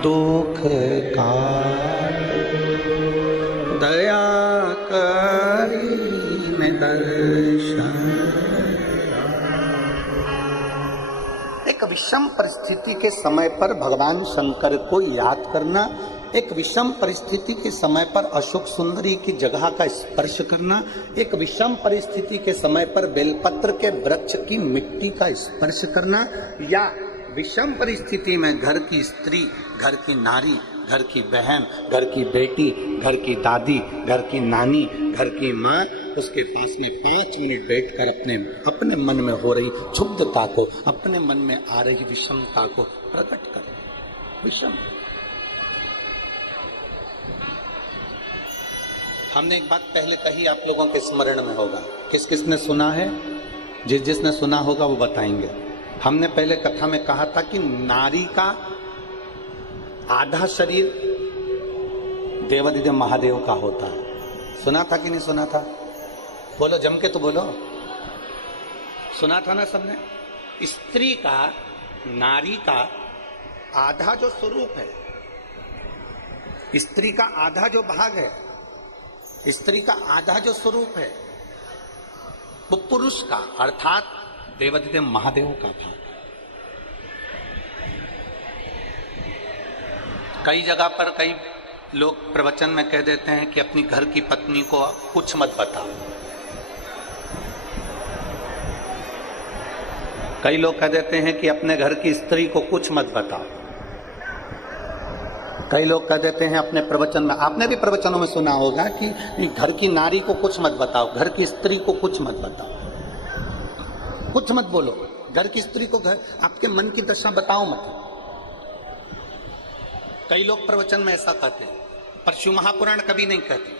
दुख काट दया करीने दर्शन। एक विषम परिस्थिति के समय पर भगवान शंकर को याद करना, एक विषम परिस्थिति के समय पर अशोक सुंदरी की जगह का स्पर्श करना, एक विषम परिस्थिति के समय पर बेलपत्र के वृक्ष की मिट्टी का स्पर्श करना, या विषम परिस्थिति में घर की स्त्री, घर की नारी, घर की बहन, घर की बेटी, घर की दादी, घर की नानी, घर की माँ, उसके पास में 5 मिनट बैठकर अपने मन में हो रही क्षुब्धता को, अपने मन में आ रही विषमता को प्रकट करें। विषम हमने एक बात पहले कही, आप लोगों के स्मरण में होगा। किस किसने सुना है? जिसने सुना होगा वो बताएंगे। हमने पहले कथा में कहा था कि नारी का आधा शरीर देवादिदेव महादेव का होता है। सुना था कि नहीं सुना था? बोलो, जम के तो बोलो। सुना था ना सबने? स्त्री का, नारी का आधा जो स्वरूप है, स्त्री का आधा जो भाग है, स्त्री का आधा जो स्वरूप है, वो पुरुष का अर्थात देवादिदेव महादेव का था। कई जगह पर कई लोग प्रवचन में कह देते हैं कि अपनी घर की पत्नी को कुछ मत बताओ। कई लोग कह देते हैं कि अपने घर की स्त्री को कुछ मत बताओ। कई लोग कह देते हैं अपने प्रवचन में, आपने भी प्रवचनों में सुना होगा कि घर की नारी को कुछ मत बताओ, घर की स्त्री को कुछ मत बताओ, कुछ मत बोलो। घर की स्त्री को घर आपके मन की दशा बताओ मत। कई लोग प्रवचन में ऐसा कहते हैं, पर शिव महापुराण कभी नहीं कहती।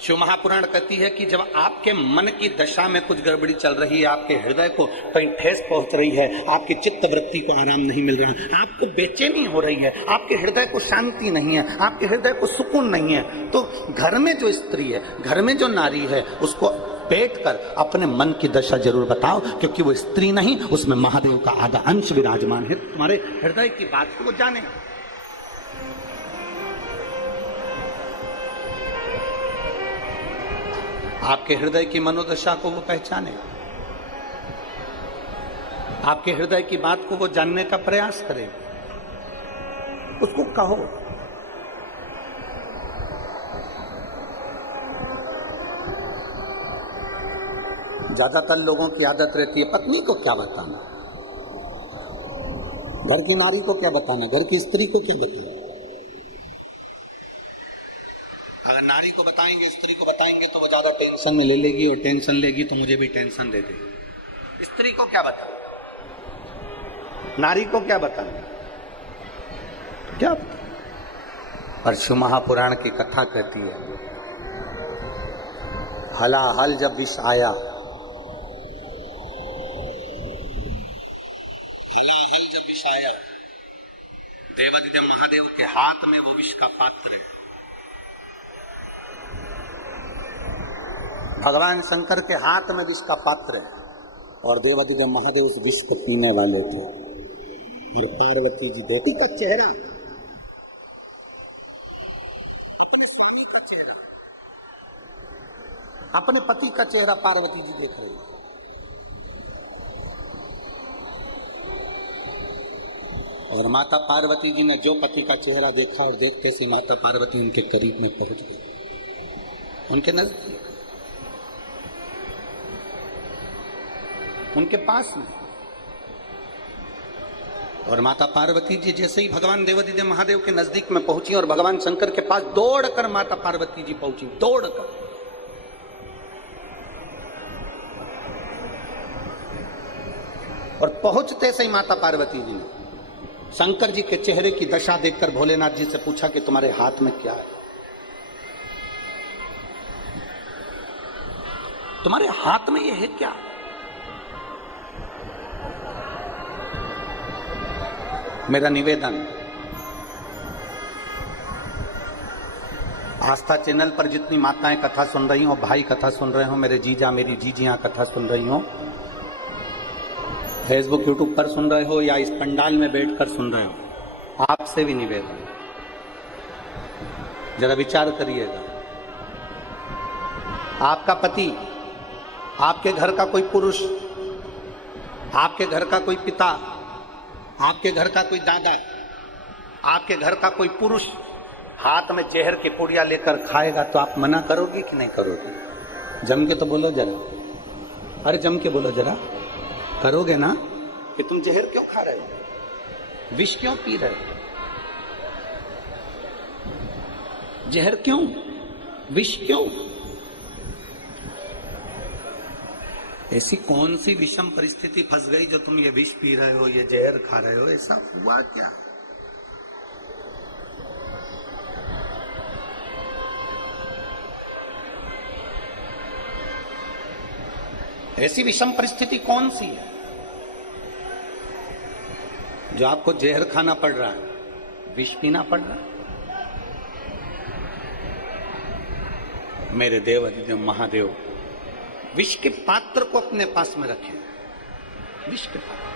शिव महापुराण कहती है कि जब आपके मन की दशा में कुछ गड़बड़ी चल रही है, आपके हृदय को कहीं ठेस पहुंच रही है, आपकी चित्त वृत्ति को आराम नहीं मिल रहा, आपको बेचैनी हो रही है, आपके हृदय को शांति नहीं है, आपके हृदय को सुकून नहीं है, तो घर में जो स्त्री है, घर में जो नारी है, उसको बैठकर अपने मन की दशा जरूर बताओ, क्योंकि वो स्त्री नहीं, उसमें महादेव का आधा अंश विराजमान है। तुम्हारे हृदय की बात को वो जाने। आपके हृदय की मनोदशा को वो पहचाने, आपके हृदय की बात को वो जानने का प्रयास करे, उसको कहो। ज्यादातर लोगों की आदत रहती है पत्नी को क्या बताना, घर की नारी को क्या बताना, घर की स्त्री को क्या बताना। अगर नारी को बताएंगे, स्त्री को बताएंगे तो वो ज्यादा टेंशन में ले लेगी, और टेंशन लेगी तो मुझे भी टेंशन दे देगी। स्त्री को क्या बताना, नारी को क्या बताना, क्या बताना। और शिव महापुराण की कथा कहती है, हलाहल जब विष आया, हलाहल जब विष आया, देवादिदेव महादेव के हाथ में वो विष का पात्र है। भगवान शंकर के हाथ में विष का पात्र है, और देवादिदेव महादेव उस विष को पीने वाले थे। ये पार्वती जी बेटी का चेहरा, अपने स्वामी का चेहरा, अपने पति का चेहरा पार्वती जी देख रही है। और माता पार्वती जी ने जो पति का चेहरा देखा, और देखते से माता पार्वती उनके करीब में पहुंच गई, उनके नजदीक, उनके पास में। और माता पार्वती जी जैसे ही भगवान देवादिदेव महादेव के नजदीक में पहुंची और भगवान शंकर के पास दौड़कर माता पार्वती जी पहुंची, दौड़कर। और पहुंचते से ही माता पार्वती जी ने शंकर जी के चेहरे की दशा देखकर भोलेनाथ जी से पूछा कि तुम्हारे हाथ में क्या है, तुम्हारे हाथ में ये है क्या? मेरा निवेदन, आस्था चैनल पर जितनी माताएं कथा सुन रही हो, भाई कथा सुन रहे हो, मेरे जीजा मेरी जीजियां कथा सुन रही हो, फेसबुक यूट्यूब पर सुन रहे हो या इस पंडाल में बैठकर सुन रहे हो, आपसे भी निवेदन, जरा विचार करिएगा। आपका पति, आपके घर का कोई पुरुष, आपके घर का कोई पिता, आपके घर का कोई दादा, आपके घर का कोई पुरुष हाथ में जहर की पुड़िया लेकर खाएगा तो आप मना करोगे कि नहीं करोगे? जम के तो बोलो जरा, अरे जम के बोलो जरा, करोगे ना कि तुम जहर क्यों खा रहे हो, विष क्यों पी रहे हो, जहर क्यों, विष क्यों? ऐसी कौन सी विषम परिस्थिति फंस गई जो तुम ये विष पी रहे हो, ये जहर खा रहे हो? ऐसा हुआ क्या? ऐसी विषम परिस्थिति कौन सी है जो आपको जहर खाना पड़ रहा है, विष पीना पड़ रहा है? मेरे देव अधिदेव महादेव, विष के पात्र को अपने पास में रखें, विष के पात्र।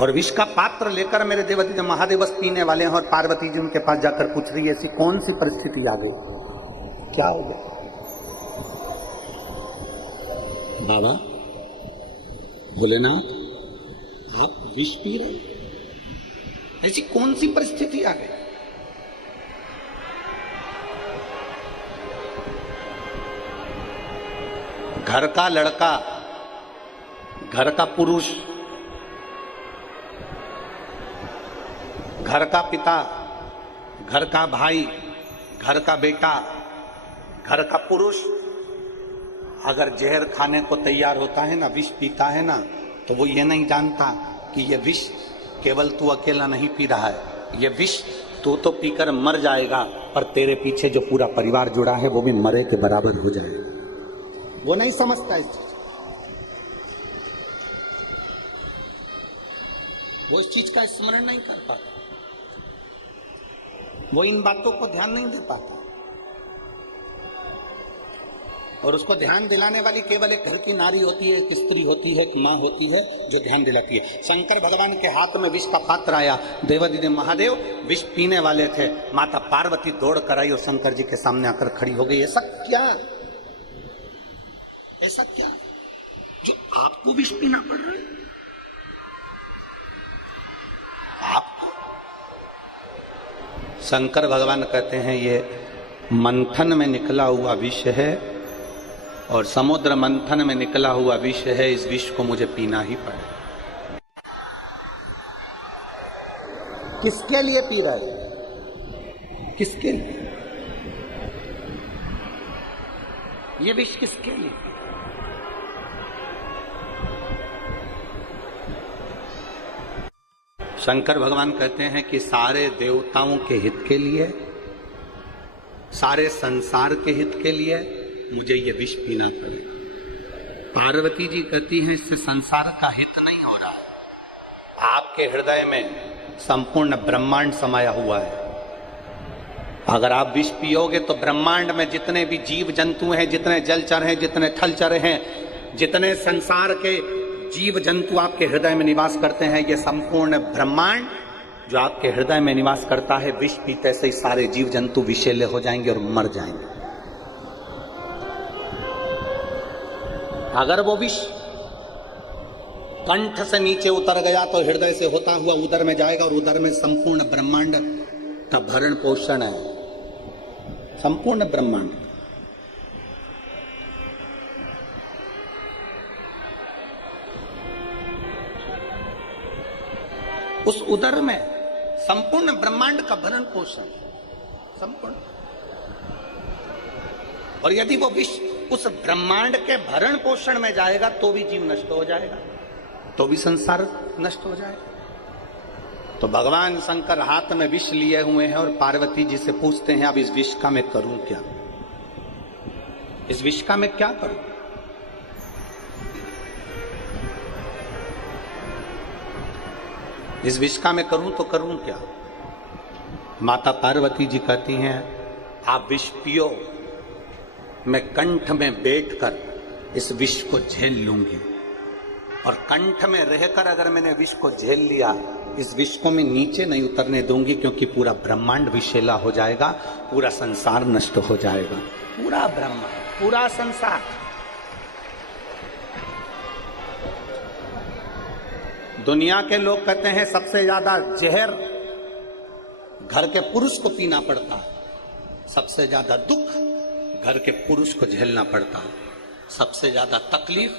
और विष का पात्र लेकर मेरे देव अधिदेव महादेव बस पीने वाले हैं, और पार्वती जी उनके पास जाकर पूछ रही है ऐसी कौन सी परिस्थिति आ गई, क्या हो गया? बाबा भोलेनाथ, आप विष पी रहे हो, ऐसी कौन सी परिस्थिति आ गई? घर का लड़का, घर का पुरुष, घर का पिता, घर का भाई, घर का बेटा, घर का पुरुष अगर जहर खाने को तैयार होता है ना, विष पीता है ना, तो वो ये नहीं जानता कि ये विष केवल तू अकेला नहीं पी रहा है, ये विष तू तो पीकर मर जाएगा, पर तेरे पीछे जो पूरा परिवार जुड़ा है वो भी मरे के बराबर हो जाएगा। वो नहीं समझता इस चीज, वो इस चीज का स्मरण नहीं कर पाता, वो इन बातों को ध्यान नहीं दे पाता। और उसको ध्यान दिलाने वाली केवल एक घर की नारी होती है, एक स्त्री होती है, एक माँ होती है जो ध्यान दिलाती है। शंकर भगवान के हाथ में विष का पात्र आया, देवादिदेव महादेव विष पीने वाले थे, माता पार्वती दौड़ कर आई और शंकर जी के सामने आकर खड़ी हो गई। ऐसा क्या, ऐसा क्या जो आपको विष पीना पड़ रहा है? आपको? शंकर भगवान कहते हैं ये मंथन में निकला हुआ विष है, और समुद्र मंथन में निकला हुआ विष है, इस विष को मुझे पीना ही पड़े। किसके लिए पी रहे हैं? किसके लिए ये विष, किसके लिए? शंकर भगवान कहते हैं कि सारे देवताओं के हित के लिए, सारे संसार के हित के लिए मुझे ये विष पीना पड़ेगा। पार्वती जी कहती हैं इससे संसार का हित नहीं हो रहा है, आपके हृदय में संपूर्ण ब्रह्मांड समाया हुआ है। अगर आप विष पियोगे तो ब्रह्मांड में जितने भी जीव जंतु हैं, जितने जलचर हैं, जितने थलचर हैं, जितने संसार के जीव जंतु आपके हृदय में निवास करते हैं, ये संपूर्ण ब्रह्मांड जो आपके हृदय में निवास करता है, विष पीते से ही सारे जीव जंतु विषैले हो जाएंगे और मर जाएंगे। अगर वो विष कंठ से नीचे उतर गया तो हृदय से होता हुआ उदर में जाएगा, और उदर में संपूर्ण ब्रह्मांड का भरण पोषण है, संपूर्ण ब्रह्मांड। उस उदर में संपूर्ण ब्रह्मांड का भरण पोषण संपूर्ण, और यदि वो विष उस ब्रह्मांड के भरण पोषण में जाएगा तो भी जीव नष्ट हो जाएगा, तो भी संसार नष्ट हो जाएगा। तो भगवान शंकर हाथ में विष लिए हुए हैं और पार्वती जी से पूछते हैं अब इस विष का मैं करूं क्या, इस विष का मैं क्या करूं? इस विष का मैं करूं तो करूं क्या? माता पार्वती जी कहती हैं आप विष पियो, मैं कंठ में बैठकर इस विष को झेल लूंगी। और कंठ में रहकर अगर मैंने विष को झेल लिया, इस विष को मैं नीचे नहीं उतरने दूंगी, क्योंकि पूरा ब्रह्मांड विषैला हो जाएगा, पूरा संसार नष्ट हो जाएगा, पूरा ब्रह्मांड, पूरा संसार। दुनिया के लोग कहते हैं सबसे ज्यादा जहर घर के पुरुष को पीना पड़ता है, सबसे ज्यादा दुख घर के पुरुष को झेलना पड़ता है, सबसे ज्यादा तकलीफ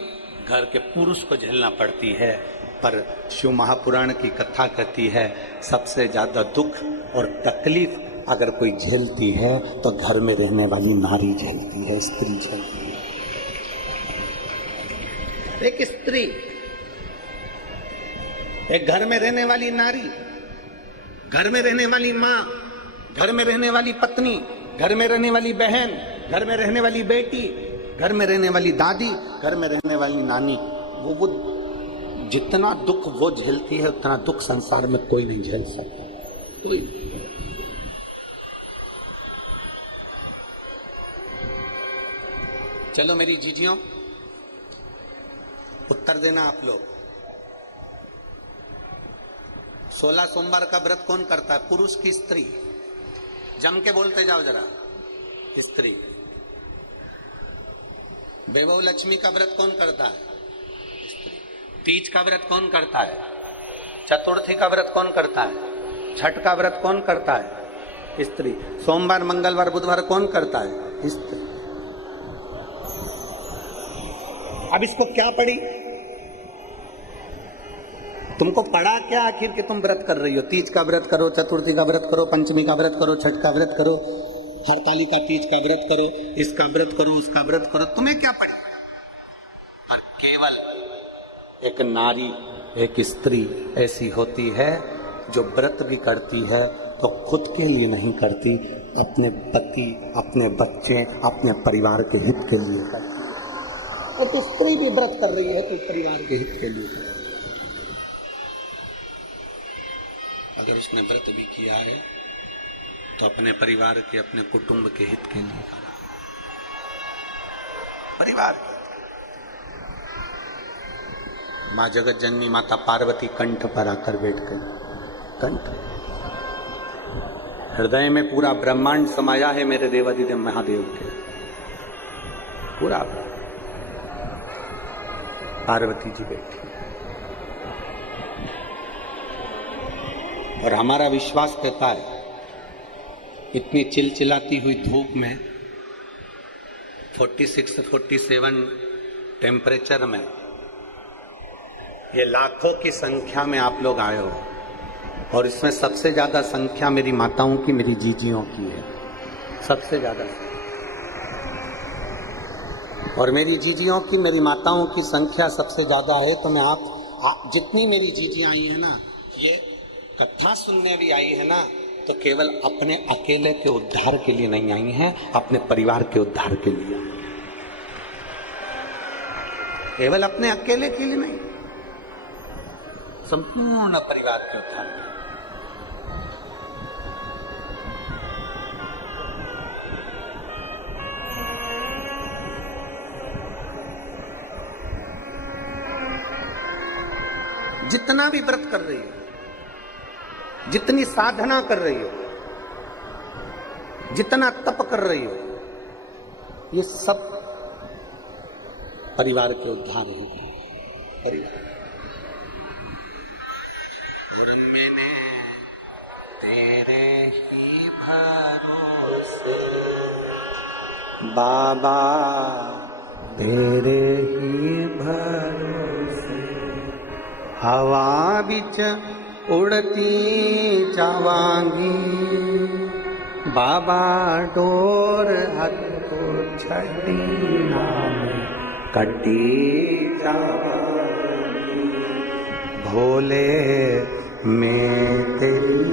घर के पुरुष को झेलना पड़ती है। पर शिव महापुराण की कथा कहती है सबसे ज्यादा दुख और तकलीफ अगर कोई झेलती है तो घर में रहने वाली नारी झेलती है, स्त्री झेलती है। एक स्त्री, एक घर में रहने वाली नारी, घर में रहने वाली माँ, घर में रहने वाली पत्नी, घर में रहने वाली बहन, घर में रहने वाली बेटी, घर में रहने वाली दादी, घर में रहने वाली नानी, वो जितना दुख वो झेलती है उतना दुख संसार में कोई नहीं झेल सकता, कोई नहीं। चलो मेरी जीजियों, उत्तर देना आप लोग। 16 सोमवार का व्रत कौन करता है, पुरुष की स्त्री? जम के बोलते जाओ जरा। स्त्री। वैभव लक्ष्मी का व्रत कौन करता है? तीज का व्रत कौन करता है? चतुर्थी का व्रत कौन करता है? छठ का व्रत कौन करता है? स्त्री। सोमवार, मंगलवार, बुधवार कौन करता है? स्त्री। अब इसको क्या पड़ी? तुमको पड़ा क्या आखिर कि तुम व्रत कर रही हो? तीज का व्रत करो, चतुर्थी का व्रत करो, पंचमी का व्रत करो, छठ का व्रत करो, हरतालिका तीज का व्रत करो, इसका व्रत करो, उसका व्रत करो, तुम्हें क्या पड़े? पर केवल एक नारी, एक स्त्री ऐसी होती है जो व्रत भी करती है तो खुद के लिए नहीं करती, अपने पति, अपने बच्चे, अपने परिवार के हित के लिए करती है। और तो स्त्री भी व्रत कर रही है तो परिवार के हित के लिए। अगर उसने व्रत भी किया है तो अपने परिवार के, अपने कुटुंब के हित के लिए करा, परिवार। मां जगत जननी माता पार्वती कंठ पर आकर बैठ गई। कंठ, हृदय में पूरा ब्रह्मांड समाया है मेरे देवादिदेव महादेव के, पूरा। पार्वती जी बैठी और हमारा विश्वास कहता है इतनी चिलचिलाती हुई धूप में 46-47 टेम्परेचर में ये लाखों की संख्या में आप लोग आए हो, और इसमें सबसे ज्यादा संख्या मेरी माताओं की, मेरी जीजियों की है, सबसे ज्यादा। और मेरी जीजियों की, मेरी माताओं की संख्या सबसे ज्यादा है। तो मैं आप जितनी मेरी जीजियां आई है ना, ये कथा सुनने भी आई है ना, तो केवल अपने अकेले के उद्धार के लिए नहीं आई हैं, अपने परिवार के उद्धार के लिए। केवल अपने अकेले के लिए नहीं, संपूर्ण परिवार के उद्धार के लिए। जितना भी व्रत कर रही हो, जितनी साधना कर रही हो, जितना तप कर रही हो, ये सब परिवार के उद्धार होगा। परिवार। और मैंने तेरे ही भरोसे बाबा, तेरे ही भरोसे हवा बिच उड़ती जावांगी, बाबा डोर हथो छड़ी नाम कटी जावांगी, भोले मैं तेरी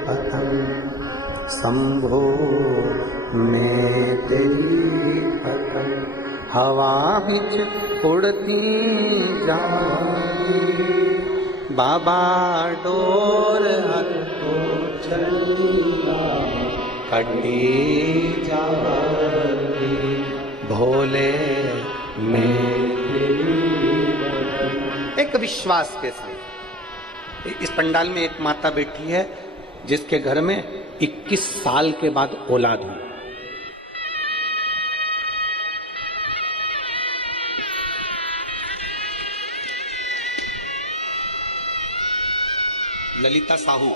पतंग, शंभो मैं तेरी पतंग, हवा बिच उड़ती जावांगी, बाबा डोर हथो छड़ी कटी जावांगी, भोले मैं तेरी पतंग। विश्वास के संग। इस पंडाल में एक माता बैठी है जिसके घर में 21 साल के बाद औलाद हुई। ललिता साहू,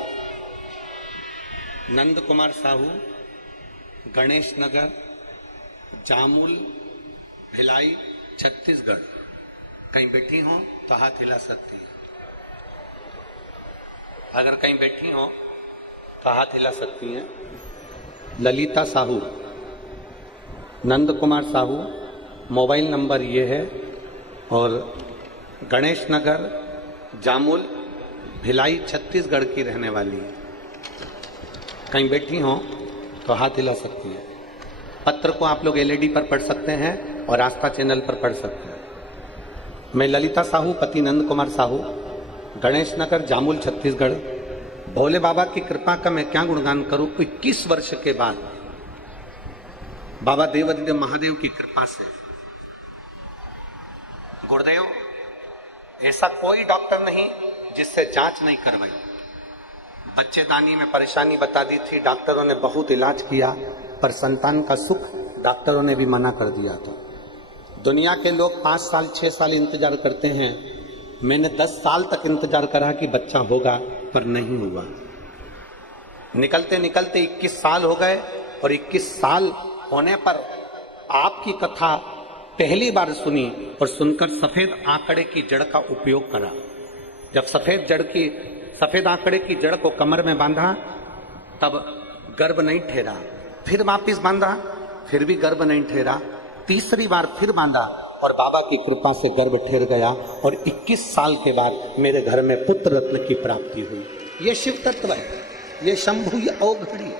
नंद कुमार साहू, गणेश नगर, जामुल, भिलाई, छत्तीसगढ़। कहीं बैठी हो तो हाथ हिला सकती है। अगर कहीं बैठी हो तो हाथ हिला सकती हैं। ललिता साहू, नंद कुमार साहू, मोबाइल नंबर ये है, और गणेश नगर, जामुल, भिलाई, छत्तीसगढ़ की रहने वाली है। कहीं बैठी हो तो हाथ हिला सकती है। पत्र को आप लोग एलईडी पर पढ़ सकते हैं और आस्था चैनल पर पढ़ सकते हैं। मैं ललिता साहू, पति नंद कुमार साहू, गणेश नगर, जामुल, छत्तीसगढ़। भोले बाबा की कृपा का मैं क्या गुणगान करूं। 21 वर्ष के बाद बाबा देवादिदेव महादेव की कृपा से, गुरुदेव, ऐसा कोई डॉक्टर नहीं जिससे जांच नहीं करवाई। बच्चेदानी में परेशानी बता दी थी, डॉक्टरों ने बहुत इलाज किया, पर संतान का सुख डॉक्टरों ने भी मना कर दिया। तो दुनिया के लोग 5 साल 6 साल इंतजार करते हैं, मैंने 10 साल तक इंतजार करा कि बच्चा होगा, पर नहीं हुआ। निकलते निकलते 21 साल हो गए, और 21 साल होने पर आपकी कथा पहली बार सुनी और सुनकर सफेद आंकड़े की जड़ का उपयोग करा। जब सफेद आंकड़े की जड़ को कमर में बांधा तब गर्भ नहीं ठहरा, फिर वापिस बांधा, फिर भी गर्भ नहीं ठहरा, तीसरी बार फिर बांधा और बाबा की कृपा से गर्भ ठहर गया, और 21 साल के बाद मेरे घर में पुत्र रत्न की प्राप्ति हुई। ये शिव तत्व है, ये शंभु, ये अवघड़ी।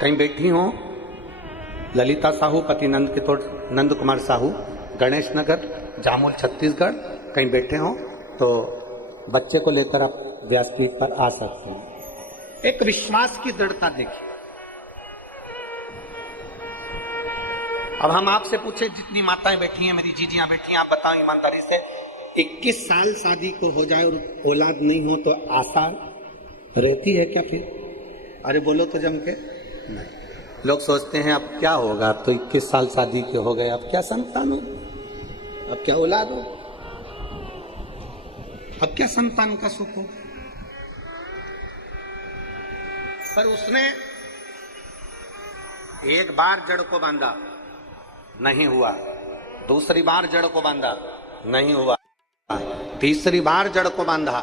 कहीं बैठी हो ललिता साहू, पति नंद कुमार साहू, गणेश नगर, जामुल, छत्तीसगढ़। कहीं बैठे हो तो बच्चे को लेकर आप व्यासपीठ पर आ सकते हैं। एक विश्वास की दृढ़ता देखिए। अब हम आपसे पूछे, जितनी माताएं बैठी हैं, मेरी जीजियां बैठी हैं, आप बताओ ईमानदारी से, 21 साल शादी को हो जाए और औलाद नहीं हो तो आशा रहती है क्या फिर? अरे बोलो तो जम के। नहीं, लोग सोचते हैं अब क्या होगा, अब तो 21 साल शादी के हो गए, अब क्या संतान हो, अब क्या औलाद हो, अब क्या संतान का सुख हो। पर उसने एक बार जड़ को बांधा, नहीं हुआ, दूसरी बार जड़ को बांधा, नहीं हुआ, तीसरी बार जड़ को बांधा,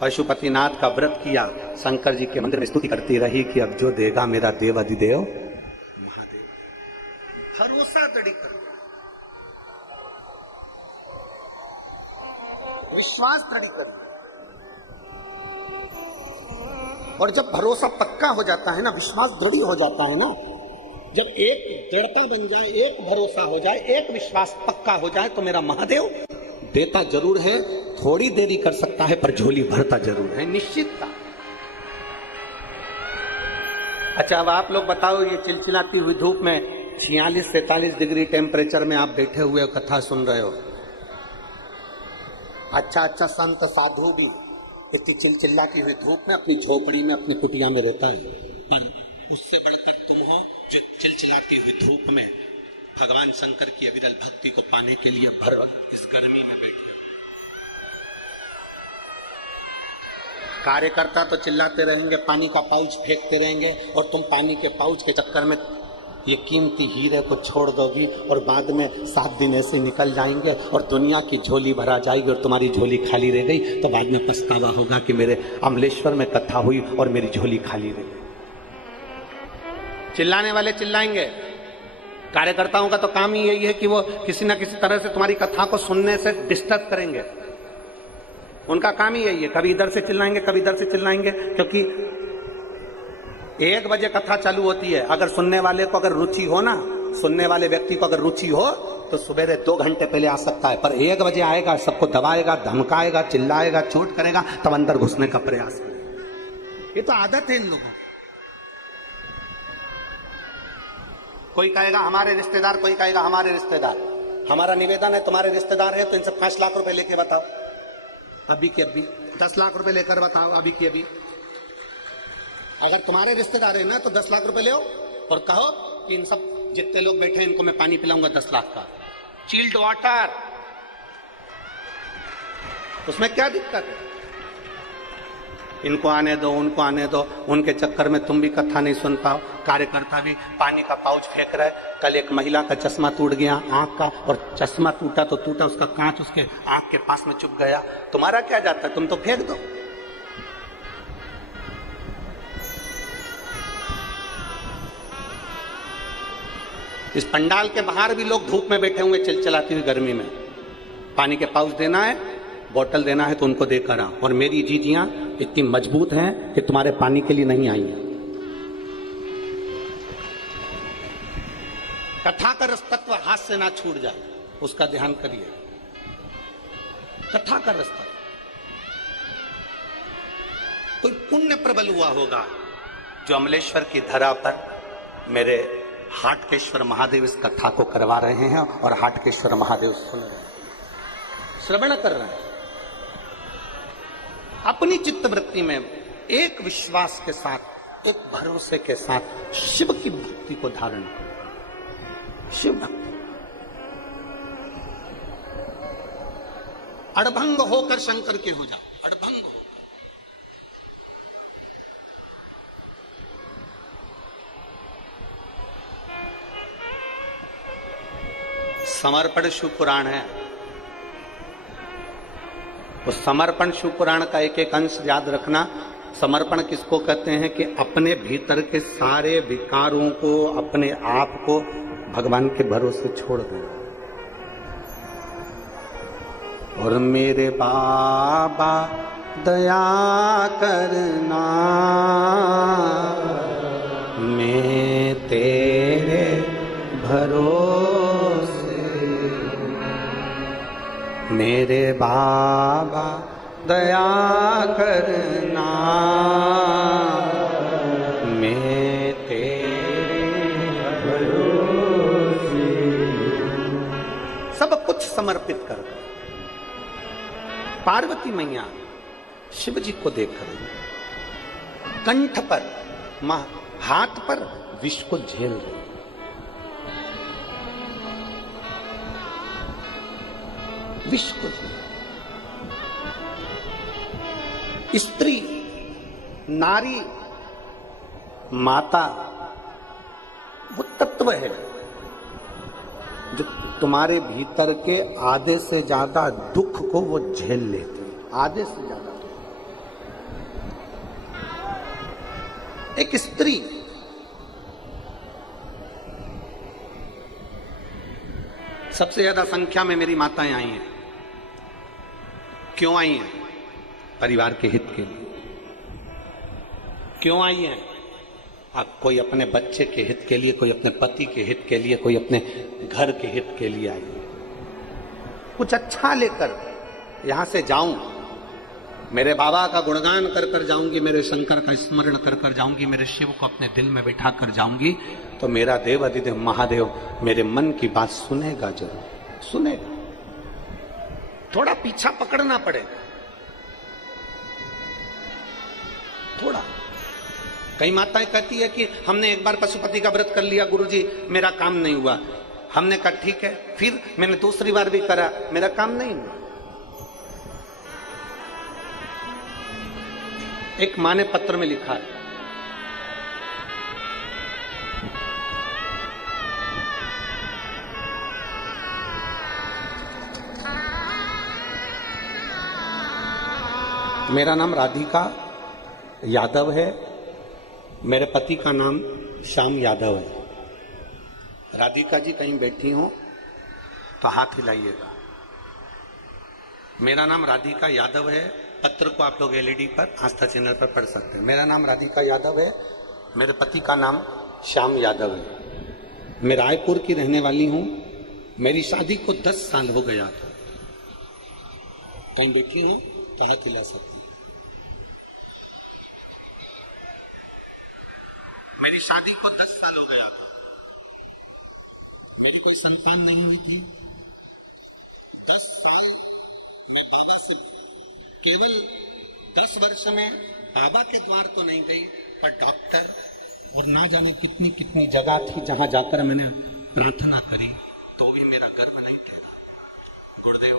पशुपतिनाथ का व्रत किया, शंकर जी के मंदिर में स्तुति करती रही कि अब जो देगा मेरा देव अधिदेव महादेव। भरोसा दृढ़ करो, विश्वास दृढ़ करो। और जब भरोसा पक्का हो जाता है ना, विश्वास दृढ़ हो जाता है ना, जब एक दृढ़ता बन जाए, एक भरोसा हो जाए, एक विश्वास पक्का हो जाए, तो मेरा महादेव देता जरूर है, थोड़ी देरी कर सकता है पर झोली भरता जरूर है, निश्चितता। अच्छा, अब आप लोग बताओ, ये चिलचिलाती हुई धूप में 46-47 डिग्री टेम्परेचर में आप बैठे हुए कथा सुन रहे हो, अच्छा संत साधु भी इतनी चिलचिल्लाती हुई धूप में अपनी झोपड़ी में, अपनी कुटिया में रहता है, पर उससे बढ़कर तुम हो जो चिलचिलाती हुई धूप में भगवान शंकर की अविरल भक्ति को पाने के लिए भर इस गर्मी में बैठे। कार्यकर्ता तो चिल्लाते रहेंगे, पानी का पाउच फेंकते रहेंगे, और तुम पानी के पाउच के चक्कर में ये कीमती हीरे को छोड़ दोगी, और बाद में 7 दिन ऐसे निकल जाएंगे और दुनिया की झोली भरा जाएगी और तुम्हारी झोली खाली रह गई, तो बाद में पछतावा होगा कि मेरे अमलेश्वर में कथा हुई और मेरी झोली खाली रह गई। चिल्लाने वाले चिल्लाएंगे, कार्यकर्ताओं का तो काम ही यही है कि वो किसी ना किसी तरह से तुम्हारी कथा को सुनने से डिस्टर्ब करेंगे, उनका काम ही यही है, कभी इधर से चिल्लाएंगे, कभी इधर से चिल्लाएंगे, क्योंकि 1 बजे कथा चालू होती है, अगर सुनने वाले को अगर रुचि हो ना, सुनने वाले व्यक्ति को अगर रुचि हो तो सुबह 2 घंटे पहले आ सकता है, पर 1 बजे आएगा, सबको दबाएगा, धमकाएगा, चिल्लाएगा, चोट करेगा, तब अंदर घुसने का प्रयास करेगा। ये तो आदत है इन लोगों। कोई कहेगा हमारे रिश्तेदार, कोई कहेगा हमारे रिश्तेदार, हमारा निवेदन है, तुम्हारे रिश्तेदार है तो इनसे 5 लाख रुपए लेके बताओ, अभी के अभी 10 लाख रुपए लेकर बताओ अभी की अभी। अगर तुम्हारे रिश्तेदार है ना तो 10 लाख रुपए ले आओ और कहो कि इन सब जितने लोग बैठे हैं इनको मैं पानी पिलाऊंगा 10 लाख का, चिल्ड वाटर। उसमें क्या दिक्कत है? इनको आने दो, उनको आने दो, उनके चक्कर में तुम भी कथा नहीं सुन पाओ, कार्यकर्ता भी पानी का पाउच फेंक रहा है। कल एक महिला का चश्मा टूट गया आंख का, और चश्मा टूटा तो टूटा, उसका कांच उसके आंख के पास में चुप गया। तुम्हारा क्या जाता है, तुम तो फेंक दो। इस पंडाल के बाहर भी लोग धूप में बैठे होंगे चिलचिलाती हुई गर्मी में। पानी के पाउच देना है, बोतल देना है तो उनको देकर आओ। और मेरी जीजियां इतनी मजबूत हैं कि तुम्हारे पानी के लिए नहीं आई हैं। कथा का रस तत्व हाथ से ना छूट जाए, उसका ध्यान करिए। कथा का रस तत्व कोई पुण्य प्रबल हुआ होगा जो अमलेश्वर की धरा पर मेरे हाटकेश्वर महादेव इस कथा को करवा रहे हैं और हाटकेश्वर महादेव सुन रहे हैं, श्रवण कर रहे हैं। अपनी चित्तवृत्ति में एक विश्वास के साथ, एक भरोसे के साथ शिव की भक्ति को धारण करो। शिव भक्ति अड़भंग होकर शंकर के हो जाओ, अड़भंग होकर। समर्पण शिव पुराण है। उस समर्पण शिव पुराण का एक एक अंश याद रखना। समर्पण किसको कहते हैं कि अपने भीतर के सारे विकारों को, अपने आप को भगवान के भरोसे छोड़ देना। और मेरे बाबा दया करना, मैं तेरे भरोसे, मेरे बाबा दया करना, मैं तेरे भरोसे। सब कुछ समर्पित कर पार्वती मैया शिव जी को देखकर कंठ पर, हाथ पर विष को झेल रही। विष को स्त्री, नारी, माता वो तत्व है जो तुम्हारे भीतर के आधे से ज्यादा दुख को वो झेल लेते हैं। आधे से ज्यादा एक स्त्री सबसे ज्यादा संख्या में मेरी माताएं आई हैं। क्यों आई हैं? परिवार के हित के लिए। क्यों आई हैं? आप कोई अपने बच्चे के हित के लिए, कोई अपने पति के हित के लिए, कोई अपने घर के हित के लिए आई है। कुछ अच्छा लेकर यहां से जाऊं, मेरे बाबा का गुणगान कर कर जाऊंगी, मेरे शंकर का स्मरण कर कर जाऊंगी, मेरे शिव को अपने दिल में बैठा कर जाऊंगी, तो मेरा देव अधिदेव महादेव मेरे मन की बात सुनेगा, जरूर सुनेगा। थोड़ा पीछा पकड़ना पड़ेगा, थोड़ा। कई माताएं कहती है कि हमने एक बार पशुपति का व्रत कर लिया गुरुजी, मेरा काम नहीं हुआ। हमने कहा ठीक है, फिर मैंने दूसरी बार भी करा, मेरा काम नहीं हुआ। एक माँ ने पत्र में लिखा है, मेरा नाम राधिका यादव है, मेरे पति का नाम श्याम यादव है। राधिका जी कहीं बैठी हो तो हाथ हिलाइएगा। मेरा नाम राधिका यादव है। पत्र को आप लोग एलईडी पर, आस्था चैनल पर पढ़ सकते हैं। मेरा नाम राधिका यादव है, मेरे पति का नाम श्याम यादव है। मैं रायपुर की रहने वाली हूं। मेरी शादी को 10 साल हो गया था। कहीं बैठी है तो हाथ हिला सकती है। मेरी शादी को 10 साल हो गया। मेरी कोई संतान नहीं हुई थी। केवल 10 वर्ष में बाबा के द्वार तो नहीं गई, पर डॉक्टर और ना जाने कितनी कितनी जगह थी जहां जाकर मैंने प्रार्थना करी, तो भी मेरा गर्व नहीं टेका। गुरुदेव,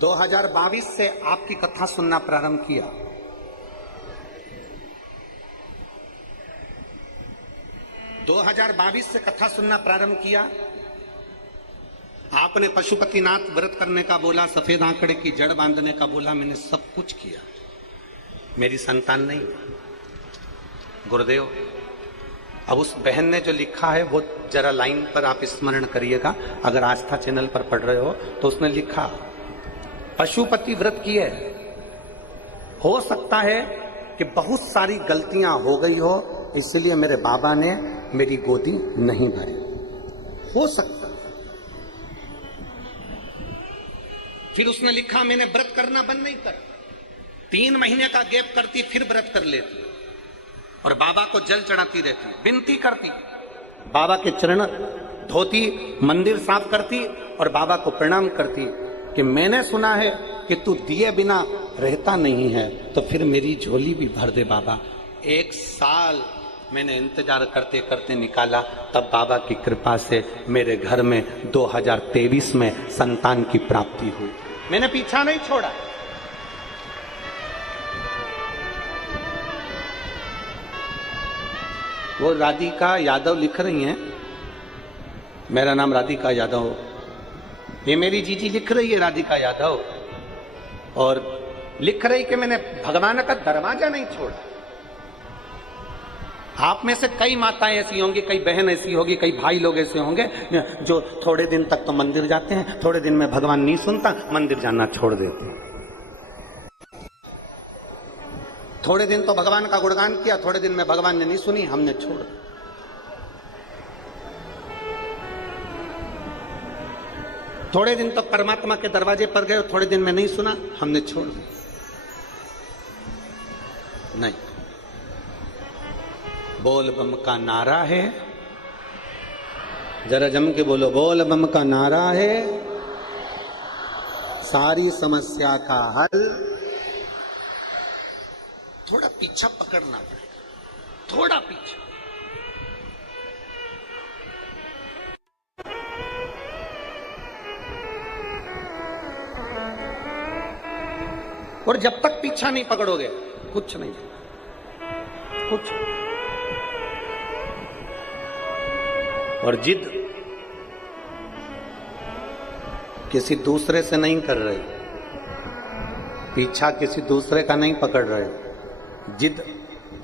2022 से आपकी कथा सुनना प्रारंभ किया। 2022 से कथा सुनना प्रारंभ किया। आपने पशुपतिनाथ व्रत करने का बोला, सफेद आंकड़े की जड़ बांधने का बोला, मैंने सब कुछ किया, मेरी संतान नहीं। गुरुदेव, अब उस बहन ने जो लिखा है वो जरा लाइन पर आप स्मरण करिएगा। अगर आस्था चैनल पर पढ़ रहे हो तो उसने लिखा, पशुपति व्रत किए, हो सकता है कि बहुत सारी गलतियां हो गई हो, इसलिए मेरे बाबा ने मेरी गोदी नहीं भरी। हो सकता। फिर उसने लिखा, मैंने व्रत करना बंद नहीं कर, 3 महीने का गैप करती, फिर व्रत कर लेती और बाबा को जल चढ़ाती रहती, विनती करती, बाबा के चरण धोती, मंदिर साफ करती और बाबा को प्रणाम करती कि मैंने सुना है कि तू दिए बिना रहता नहीं है, तो फिर मेरी झोली भी भर दे बाबा। 1 साल मैंने इंतजार करते करते निकाला, तब बाबा की कृपा से मेरे घर में 2023 में संतान की प्राप्ति हुई। मैंने पीछा नहीं छोड़ा। वो राधिका यादव लिख रही हैं, मेरा नाम राधिका यादव, ये मेरी जीजी लिख रही है राधिका यादव, और लिख रही कि मैंने भगवान का दरवाजा नहीं छोड़ा। आप में से कई माताएं ऐसी होंगी, कई बहन ऐसी होगी, कई भाई लोग ऐसे होंगे जो थोड़े दिन तक तो मंदिर जाते हैं, थोड़े दिन में भगवान नहीं सुनता, मंदिर जाना छोड़ देते हैं। थोड़े दिन तो भगवान का गुणगान किया, थोड़े दिन में भगवान ने नहीं सुनी, हमने छोड़। थोड़े दिन तो परमात्मा के दरवाजे पर गए, थोड़े दिन में नहीं सुना, हमने छोड़ दिया। नहीं, बोल बम का नारा है, जरा जम के बोलो, बोल बम का नारा है, सारी समस्या का हल। थोड़ा पीछा पकड़ना पड़ेगा, थोड़ा पीछा। और जब तक पीछा नहीं पकड़ोगे कुछ नहीं, कुछ। और जिद किसी दूसरे से नहीं कर रहे, पीछा किसी दूसरे का नहीं पकड़ रहे हो, जिद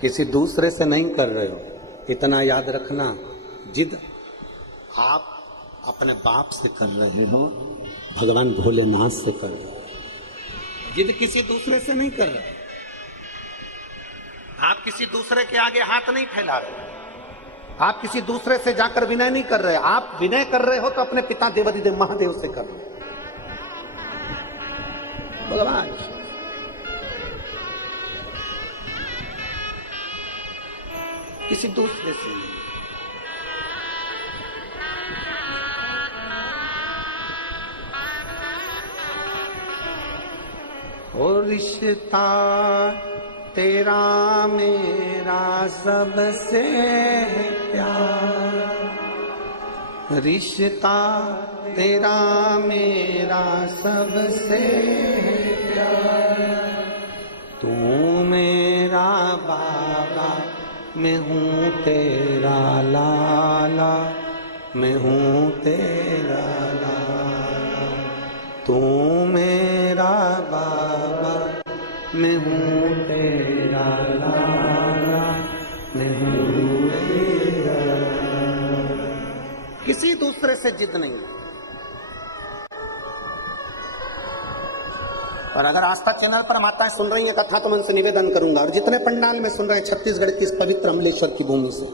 किसी दूसरे से नहीं कर रहे हो। इतना याद रखना, जिद आप अपने बाप से कर रहे हो, भगवान भोलेनाथ से कर रहे हो। जिद किसी दूसरे से नहीं कर रहे, आप किसी दूसरे के आगे हाथ नहीं फैला रहे, आप किसी दूसरे से जाकर विनय नहीं कर रहे। आप विनय कर रहे हो तो अपने पिता देवाधिदेव महादेव से कर रहे हो, भगवान। किसी दूसरे से नहीं। और रिश्ता तेरा मेरा सबसे प्यार, रिश्ता तेरा मेरा सबसे प्यार, तू मेरा बाबा, मैं हूँ तेरा लाला, मैं हूँ तेरा लाला, तू मेरा बाबा, मैं हूँ तेरा लाला, मैं हूँ तेरा लाला। किसी दूसरे से जिद नहीं। और अगर आस्था चैनल पर माताएं सुन रही हैं कथा, तो मैं उनसे निवेदन करूंगा, और जितने पंडाल में सुन रहे हैं छत्तीसगढ़ की इस पवित्र अमलेश्वर की भूमि से,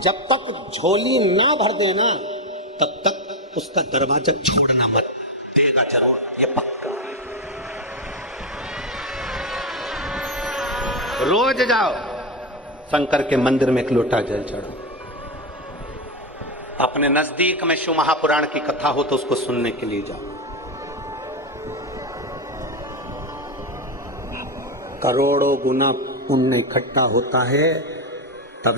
जब तक झोली ना भर देना तब तक उसका दरवाजा छोड़ना मत, देगा जरूर, ये पक्का। रोज जाओ शंकर के मंदिर में एक लोटा जल चढ़ो, अपने नजदीक में शिव महापुराण की कथा हो तो उसको सुनने के लिए जाओ। करोड़ों गुना पुण्य इकट्ठा होता है